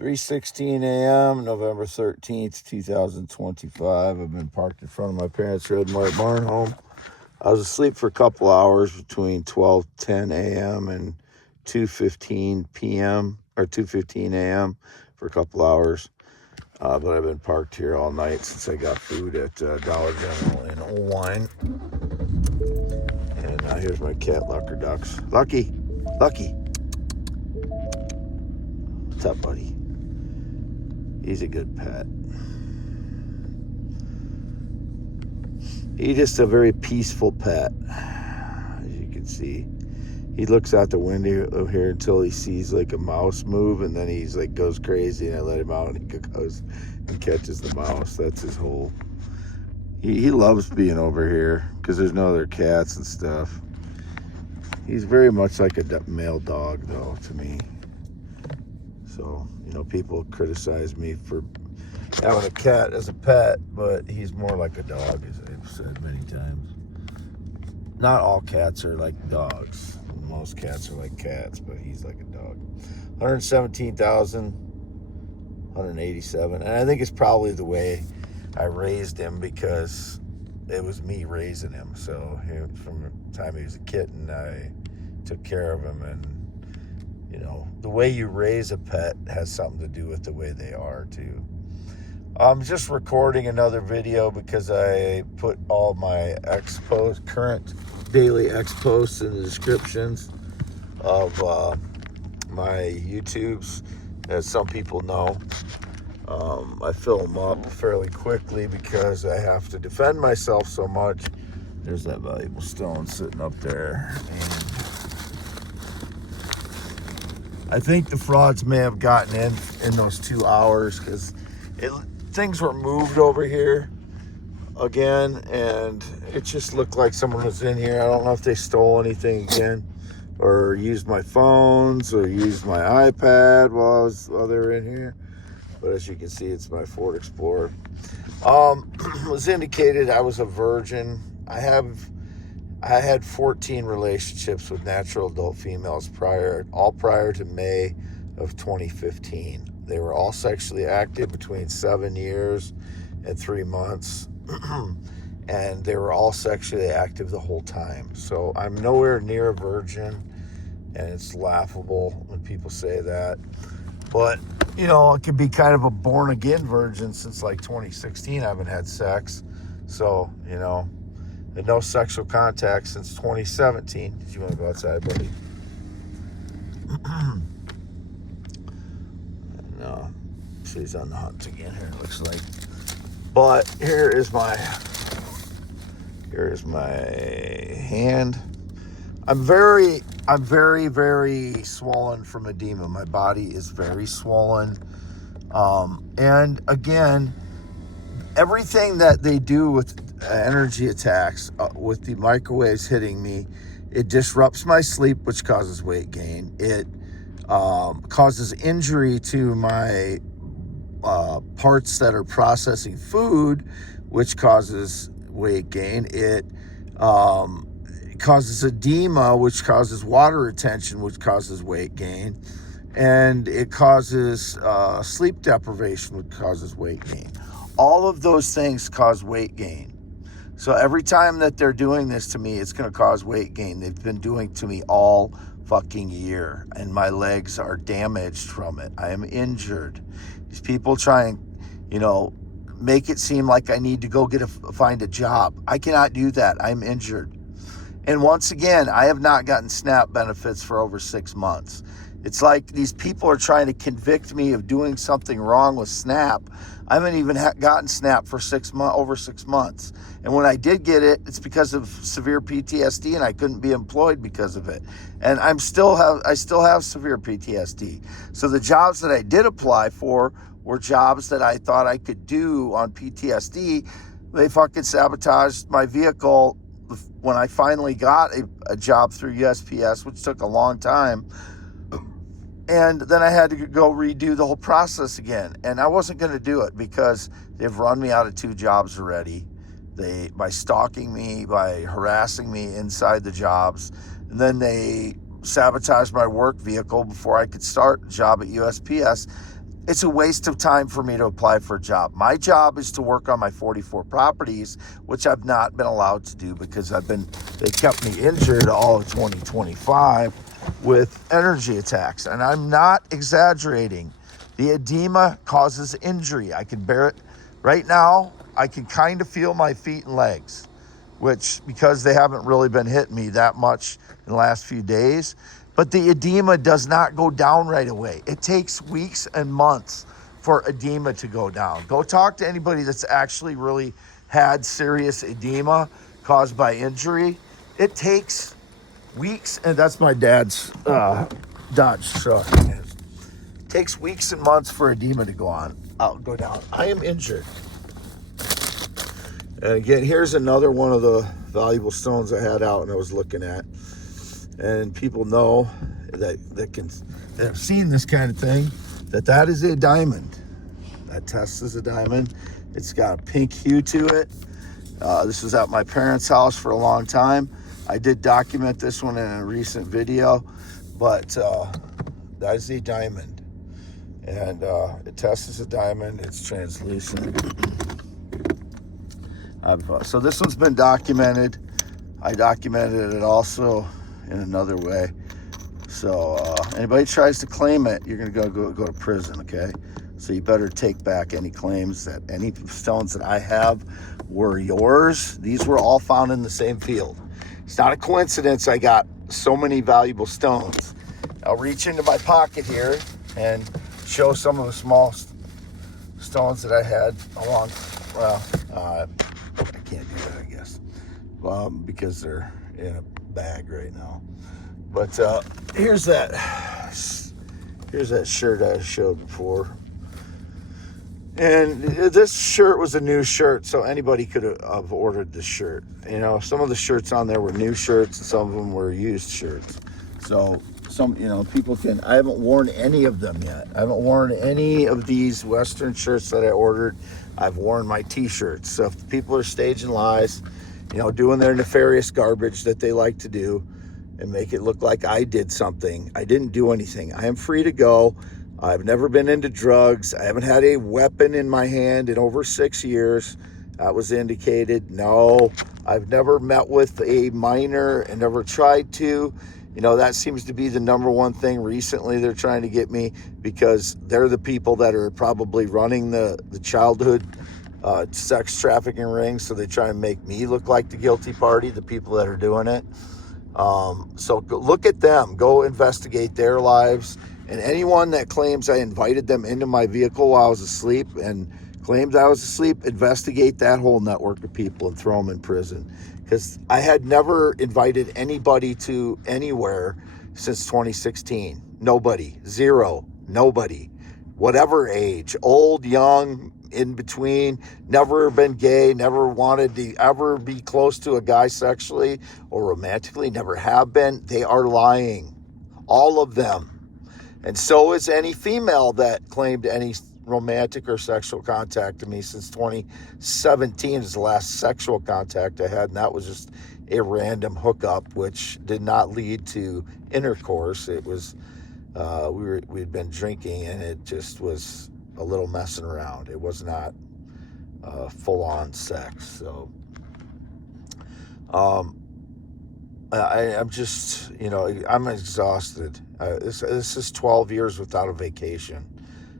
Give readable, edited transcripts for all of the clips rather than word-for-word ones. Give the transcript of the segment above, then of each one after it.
3:16 a.m., November 13th, 2025. I've been parked in front of my parents' Red Mart barn home. I was asleep for a couple hours between 12:10 a.m. and 2:15 p.m. or 2:15 a.m. for a couple hours. But I've been parked here all night since I got food at Dollar General in Owine. And here's my cat, Lucker Ducks. Lucky. What's up, buddy? He's a good pet. He's just a very peaceful pet, as you can see. He looks out the window here until he sees like a mouse move, and then he's like goes crazy, and I let him out, and he goes and catches the mouse. That's his whole. He loves being over here because there's no other cats and stuff. He's very much like a male dog, though, to me. So, people criticize me for having a cat as a pet, but he's more like a dog, as I've said many times. Not all cats are like dogs. Most cats are like cats, but he's like a dog. 117,000, 187. And I think it's probably the way I raised him because it was me raising him. So from the time he was a kitten, I took care of him. And, the way you raise a pet has something to do with the way they are, too. I'm just recording another video because I put all my current daily posts in the descriptions of my YouTubes, as some people know. I fill them up fairly quickly because I have to defend myself so much. There's that valuable stone sitting up there. And I think the frauds may have gotten in those 2 hours because things were moved over here again, and it just looked like someone was in here. I don't know if they stole anything again, or used my phones, or used my iPad while they were in here. But as you can see, it's my Ford Explorer. Was indicated I was a virgin. I had 14 relationships with natural adult females prior to May of 2015. They were all sexually active between 7 years and 3 months. And they were all sexually active the whole time. So I'm nowhere near a virgin, and it's laughable when people say that. But, it can be kind of a born-again virgin since like 2016. I haven't had sex. So, and no sexual contact since 2017. Did you want to go outside, buddy? No. She's on the hunt again here, it looks like. But here is my hand. I'm very, very swollen from edema. My body is very swollen. And again, everything that they do with energy attacks, with the microwaves hitting me, it disrupts my sleep, which causes weight gain. It causes injury to my parts that are processing food, which causes weight gain. It causes edema, which causes water retention, which causes weight gain. And it causes sleep deprivation, which causes weight gain. All of those things cause weight gain. So every time that they're doing this to me, it's going to cause weight gain. They've been doing it to me all fucking year, and my legs are damaged from it. I am injured. These people try and, make it seem like I need to go find a job. I cannot do that. I'm injured. And once again, I have not gotten SNAP benefits for over 6 months. It's like these people are trying to convict me of doing something wrong with SNAP. I haven't even gotten SNAP for over 6 months. And when I did get it, it's because of severe PTSD, and I couldn't be employed because of it. And I still have severe PTSD. So the jobs that I did apply for were jobs that I thought I could do on PTSD. They fucking sabotaged my vehicle when I finally got a job through USPS, which took a long time. And then I had to go redo the whole process again. And I wasn't going to do it because they've run me out of 2 jobs already. By stalking me, by harassing me inside the jobs. And then they sabotaged my work vehicle before I could start a job at USPS. it's a waste of time for me to apply for a job. My job is to work on my 44 properties, which I've not been allowed to do because they kept me injured all of 2025 with energy attacks. And I'm not exaggerating. The edema causes injury. I can bear it. Right now, I can kind of feel my feet and legs, which, because they haven't really been hitting me that much in the last few days, but the edema does not go down right away. It takes weeks and months for edema to go down. Go talk to anybody that's actually really had serious edema caused by injury. It takes weeks, and that's my dad's Dodge truck. It takes weeks and months for edema to go down. I am injured. And again, here's another one of the valuable stones I had out and I was looking at. And people know that have seen this kind of thing, that is a diamond. That test is a diamond. It's got a pink hue to it. This was at my parents' house for a long time. I did document this one in a recent video, but that is a diamond. And it tests as a diamond. It's translucent. So this one's been documented. I documented it also in another way. So anybody tries to claim it, you're gonna go to prison, okay? So you better take back any claims that any stones that I have were yours. These were all found in the same field. It's not a coincidence I got so many valuable stones. I'll reach into my pocket here and show some of the small stones that I had along, I can't do that, I guess, because they're in a bag right now. But here's that shirt I showed before. And this shirt was a new shirt, so anybody could have ordered this shirt. You know, some of the shirts on there were new shirts, and some of them were used shirts. So people can. I haven't worn any of them yet. I haven't worn any of these Western shirts that I ordered. I've worn my T-shirts. So if people are staging lies, doing their nefarious garbage that they like to do, and make it look like I did something, I didn't do anything. I am free to go. I've never been into drugs. I haven't had a weapon in my hand in over 6 years. That was indicated. No, I've never met with a minor and never tried to. That seems to be the number one thing recently they're trying to get me, because they're the people that are probably running the childhood sex trafficking rings. So they try and make me look like the guilty party, the people that are doing it. So look at them. Go investigate their lives. And anyone that claims I invited them into my vehicle while I was asleep and claims I was asleep, investigate that whole network of people and throw them in prison. Because I had never invited anybody to anywhere since 2016. Nobody. Zero. Nobody. Whatever age. Old, young, in between. Never been gay. Never wanted to ever be close to a guy sexually or romantically. Never have been. They are lying. All of them. And so is any female that claimed any romantic or sexual contact to me since 2017 is the last sexual contact I had, and that was just a random hookup, which did not lead to intercourse. It was we'd been drinking, and it just was a little messing around. It was not full-on sex. So I'm just, I'm exhausted. This is 12 years without a vacation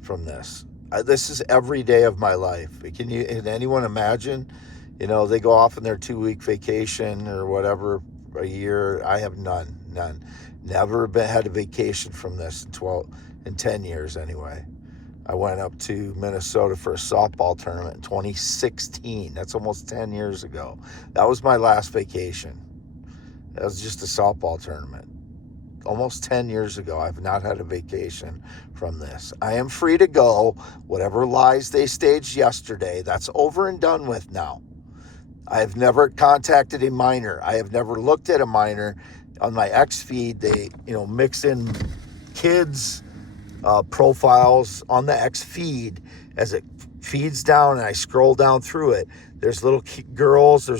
from this. This is every day of my life. Can anyone imagine? They go off on their 2-week vacation or whatever a year. I have none. Never had a vacation from this in 10 years anyway. I went up to Minnesota for a softball tournament in 2016. That's almost 10 years ago. That was my last vacation. That was just a softball tournament. Almost 10 years ago. I've not had a vacation from this. I am free to go. Whatever lies they staged yesterday, that's over and done with now. I have never contacted a minor. I have never looked at a minor. On my X feed, they, mix in kids' profiles on the X feed as it feeds down, and I scroll down through it. There's little girls.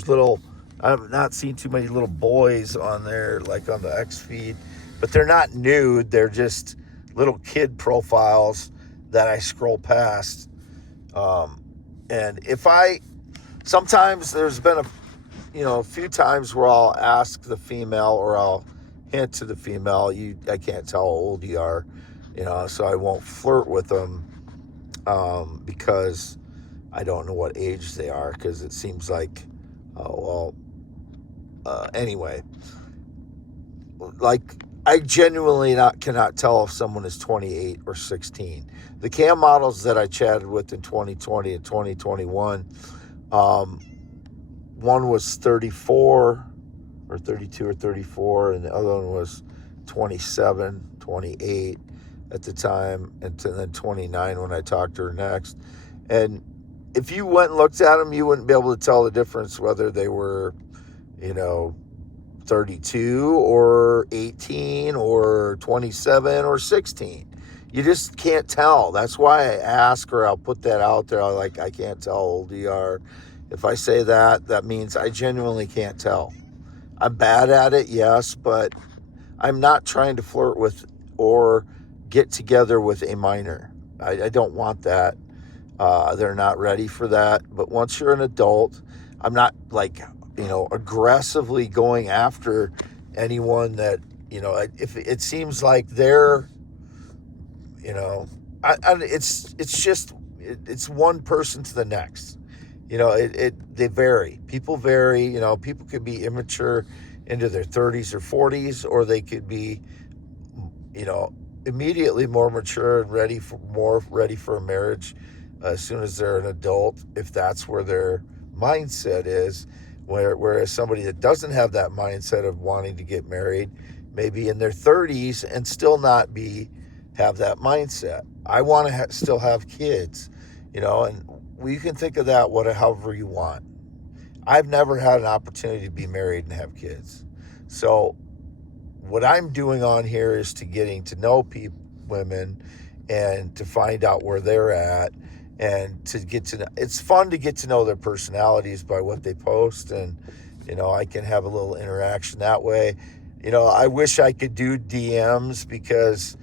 I've not seen too many little boys on there, like on the X feed, but they're not nude. They're just little kid profiles that I scroll past. And sometimes there's been a few times where I'll ask the female, or I'll hint to the female, I can't tell how old you are, so I won't flirt with them, because I don't know what age they are, because it seems like, anyway, like, I genuinely cannot tell if someone is 28 or 16. The cam models that I chatted with in 2020 and 2021, one was 34 or 32 or 34, and the other one was 27, 28 at the time, and then 29 when I talked to her next. And if you went and looked at them, you wouldn't be able to tell the difference whether they were, 32 or 18 or 27 or 16. You just can't tell. That's why I ask her. I'll put that out there. I can't tell how old you are. If I say that means I genuinely can't tell. I'm bad at it, yes, but I'm not trying to flirt with or get together with a minor. I don't want that. They're not ready for that. But once you're an adult, I'm not aggressively going after anyone that, if it seems like they're, it's one person to the next. They vary. People vary. People could be immature into their 30s or 40s, or they could be, immediately more mature and ready for a marriage as soon as they're an adult, if that's where their mindset is. Whereas somebody that doesn't have that mindset of wanting to get married, maybe in their 30s and still not have that mindset. I want to still have kids, and you can think of that however you want. I've never had an opportunity to be married and have kids. So what I'm doing on here is getting to know women, and to find out where they're at, and it's fun to get to know their personalities by what they post, and I can have a little interaction that way. I wish I could do DMs, because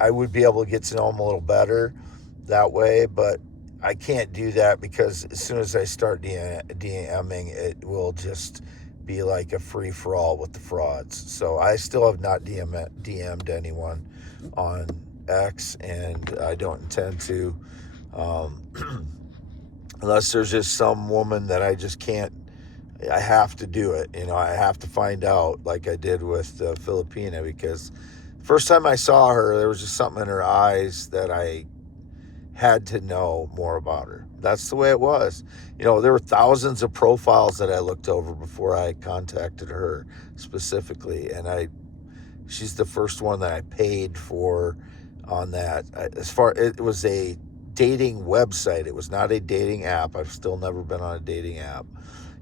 I would be able to get to know them a little better that way, but I can't do that, because as soon as I start DMing, it will just be like a free-for-all with the frauds. So I still have not DM'd anyone on X, and I don't intend to, unless there's just some woman that I just can't. I have to do it. I have to find out, like I did with Filipina, because first time I saw her, there was just something in her eyes that I had to know more about her. That's the way it was. There were thousands of profiles that I looked over before I contacted her specifically, and she's the first one that I paid for on that. It was a dating website. It was not a dating app. I've still never been on a dating app.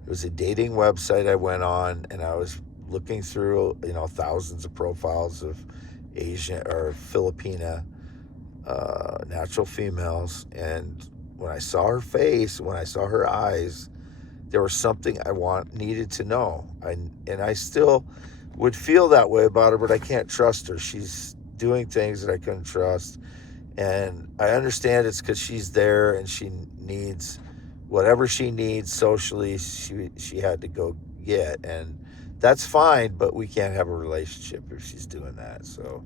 It was a dating website I went on, and I was looking through, thousands of profiles of Asian or Filipina natural females, and when I saw her face, when I saw her eyes, there was something I needed to know. And I still would feel that way about her, but I can't trust her. She's doing things that I couldn't trust, and I understand it's because she's there and she needs whatever she needs socially. She had to go get, and that's fine, but we can't have a relationship if she's doing that. So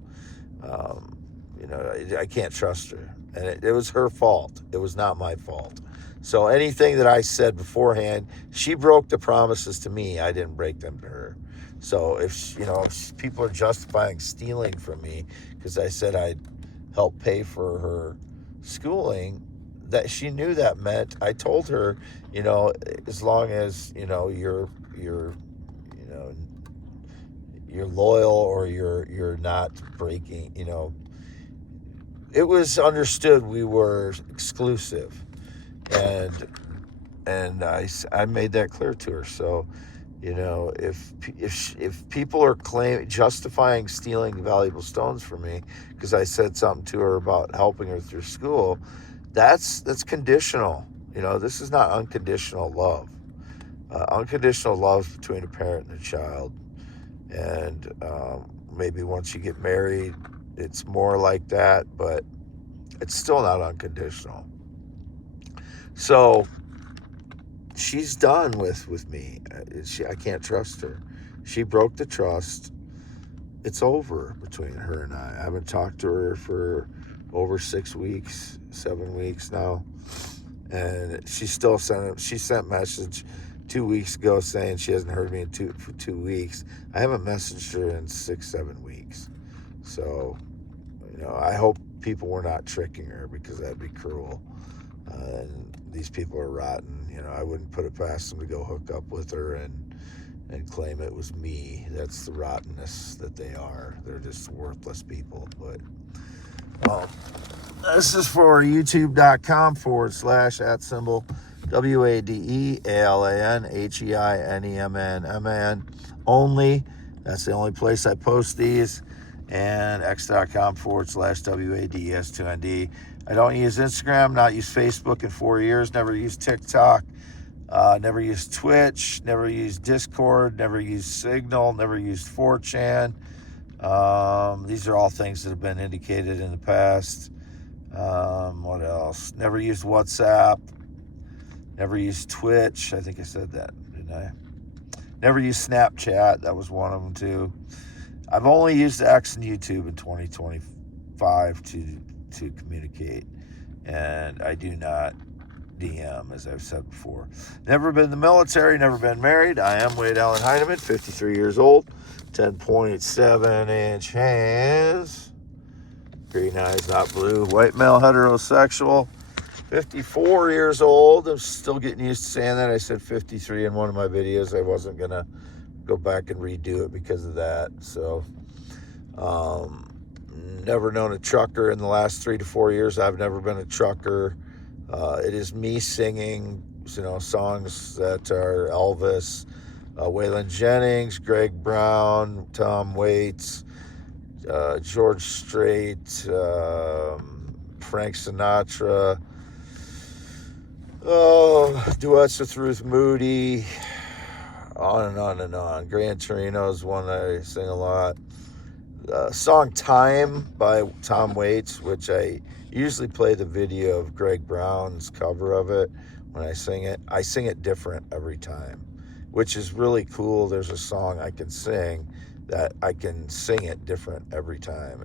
I can't trust her, and it was her fault. It was not my fault. So anything that I said beforehand, she broke the promises to me. I didn't break them to her. So if people are justifying stealing from me because I said I'd help pay for her schooling, that she knew that meant, I told her, as long as you're loyal, or you're not breaking, it was understood we were exclusive, and I made that clear to her. So if people are justifying stealing valuable stones from me because I said something to her about helping her through school, that's conditional. This is not unconditional love. Unconditional love between a parent and a child, and maybe once you get married, it's more like that. But It's still not unconditional. So she's done with me. I can't trust her. She broke the trust. It's over between her and I. I haven't talked to her for over 6 weeks, 7 weeks now. And she sent message 2 weeks ago saying she hasn't heard me for 2 weeks. I haven't messaged her in 6-7 weeks. So, I hope people were not tricking her, because that'd be cruel. And these people are rotten. I wouldn't put it past them to go hook up with her and claim it was me. That's the rottenness that they are. They're just worthless people. But this is for youtube.com/@ WADEALANHEINEMN only. That's the only place I post these. And x.com/WADES2ND. I don't use Instagram, not use Facebook in 4 years, never used TikTok, never used Twitch, never used Discord, never used Signal, never used 4chan. These are all things that have been indicated in the past. What else? Never used WhatsApp, never used Twitch. I think I said that, didn't I? Never used Snapchat. That was one of them too. I've only used X and YouTube in 2025 to communicate, and I do not DM, as I've said before. Never been in the military, never been married. I am Wade Allen Heineman, 53 years old, 10.7-inch hands, green eyes, not blue, white male, heterosexual, 54 years old. I'm still getting used to saying that. I said 53 in one of my videos. I wasn't going to go back and redo it because of that. So, never known a trucker in the last 3 to 4 years. I've never been a trucker. It is me singing, songs that are Elvis, Waylon Jennings, Greg Brown, Tom Waits, George Strait, Frank Sinatra, duets with Ruth Moody, on and on and on. Gran Torino is one I sing a lot. Song Time by Tom Waits, which I usually play the video of Greg Brown's cover of it when I sing it. I sing it different every time, which is really cool. There's a song I can sing that I can sing it different every time.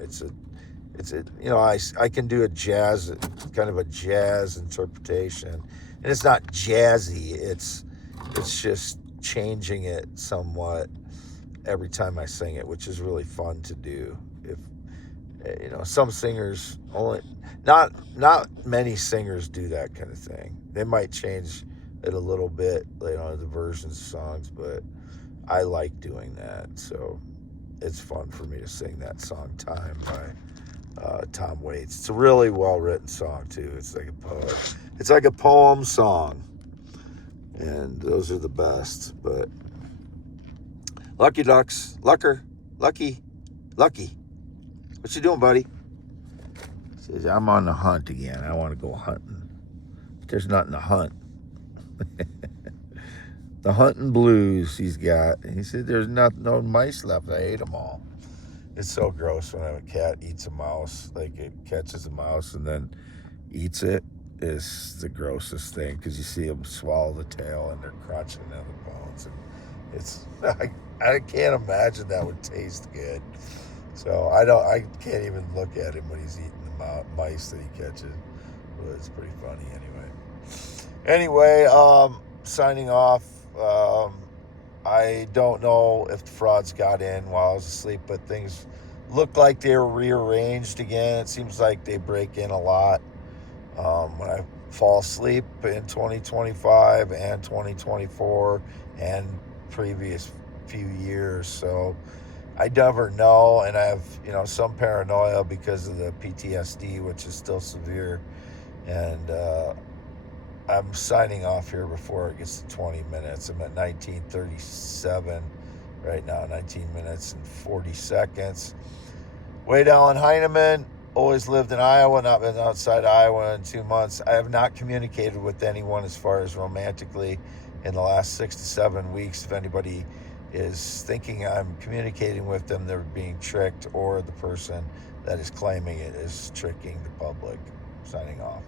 I can do a jazz, kind of a jazz interpretation, and it's not jazzy. It's just changing it somewhat every time I sing it, which is really fun to do. If some singers not many singers do that kind of thing. They might change it a little bit, the versions of songs, but I like doing that. So it's fun for me to sing that song Time by Tom Waits. It's a really well written song too. It's like a poem. It's like a poem song, and those are the best. But Lucky Ducks, Lucky, what you doing, buddy? He says, I'm on the hunt again. I want to go hunting. There's nothing to hunt. The hunting blues he's got. He said, there's no mice left. I ate them all. It's so gross when a cat eats a mouse. Like, it catches a mouse and then eats it. Is the grossest thing, because you see them swallow the tail and they're crunching on the bones. And I can't imagine that would taste good. So I can't even look at him when he's eating the mice that he catches. But it's pretty funny anyway. Signing off. I don't know if the frauds got in while I was asleep, but things look like they were rearranged again. It seems like they break in a lot when I fall asleep in 2025 and 2024 and previous few years. So I never know, and I have some paranoia because of the PTSD, which is still severe. And I'm signing off here before it gets to 20 minutes. I'm at 19:37 right now, 19 minutes and 40 seconds. Wade Allen Heineman, always lived in Iowa, not been outside Iowa in 2 months. I have not communicated with anyone as far as romantically in the last 6 to 7 weeks. If anybody is thinking I'm communicating with them, they're being tricked, or the person that is claiming it is tricking the public. Signing off.